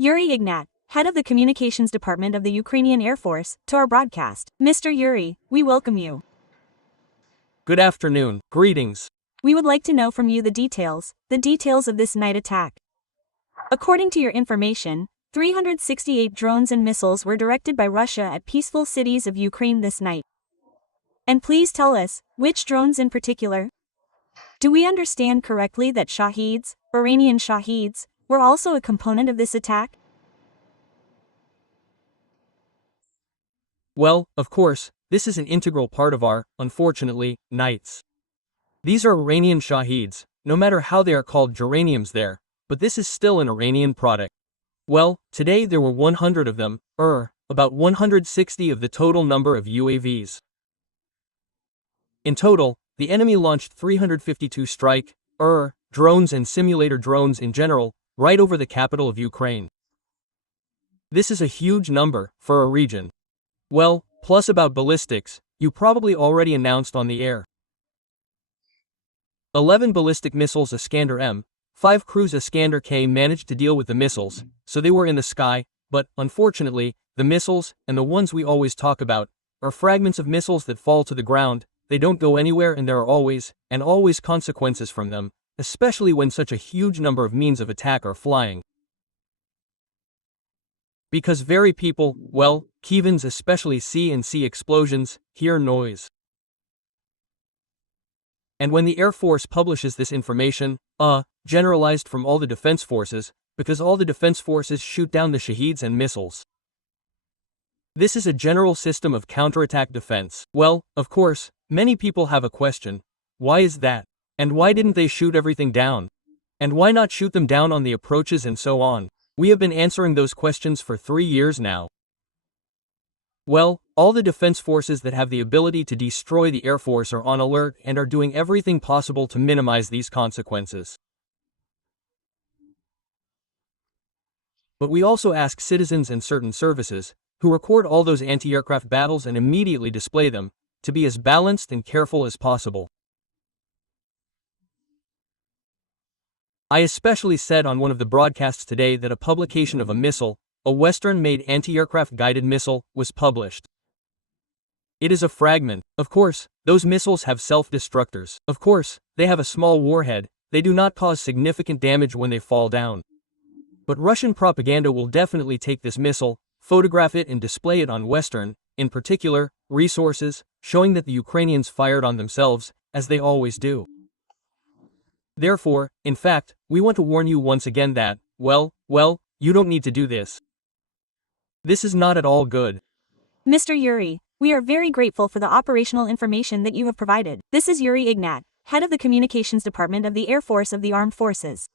Yury Ignat, head of the communications department of the Ukrainian Air Force, to our broadcast. Mr. Yury, we welcome you. Good afternoon. Greetings. We would like to know from you the details of this night attack. According to your information, 368 drones and missiles were directed by Russia at peaceful cities of Ukraine this night. And please tell us, which drones in particular? Do we understand correctly that Shaheeds, Iranian Shaheeds, were also a component of this attack? Well, of course, this is an integral part of our, unfortunately, nights. These are Iranian Shaheeds, no matter how they are called geraniums there, but this is still an Iranian product. Well, today there were 100 of them, about 160 of the total number of UAVs. In total, the enemy launched 352 strike, drones and simulator drones in general, right over the capital of Ukraine. This is a huge number, for a region. Well, plus about ballistics, you probably already announced on the air. 11 ballistic missiles Iskander-M, 5 cruise Iskander-K managed to deal with the missiles, so they were in the sky, but, unfortunately, the missiles, and the ones we always talk about, are fragments of missiles that fall to the ground. They don't go anywhere and there are always consequences from them, especially when such a huge number of means of attack are flying. Because very people, well, Kievans especially see explosions, hear noise. And when the Air Force publishes this information, generalized from all the defense forces, because all the defense forces shoot down the Shaheeds and missiles. This is a general system of counterattack defense. Well, of course, many people have a question. Why is that? And why didn't they shoot everything down? And why not shoot them down on the approaches and so on? We have been answering those questions for 3 years now. Well, all the defense forces that have the ability to destroy the Air Force are on alert and are doing everything possible to minimize these consequences. But we also ask citizens and certain services, who record all those anti-aircraft battles and immediately display them, to be as balanced and careful as possible. I especially said on one of the broadcasts today that a publication of a missile, a Western-made anti-aircraft guided missile, was published. It is a fragment. Of course, those missiles have self-destructors. Of course, they have a small warhead. They do not cause significant damage when they fall down. But Russian propaganda will definitely take this missile, photograph it and display it on Western, in particular, resources, showing that the Ukrainians fired on themselves, as they always do. Therefore, in fact, we want to warn you once again that, well, you don't need to do this. This is not at all good. Mr. Yury, we are very grateful for the operational information that you have provided. This is Yury Ignat, head of the communications department of the Air Force of the Armed Forces.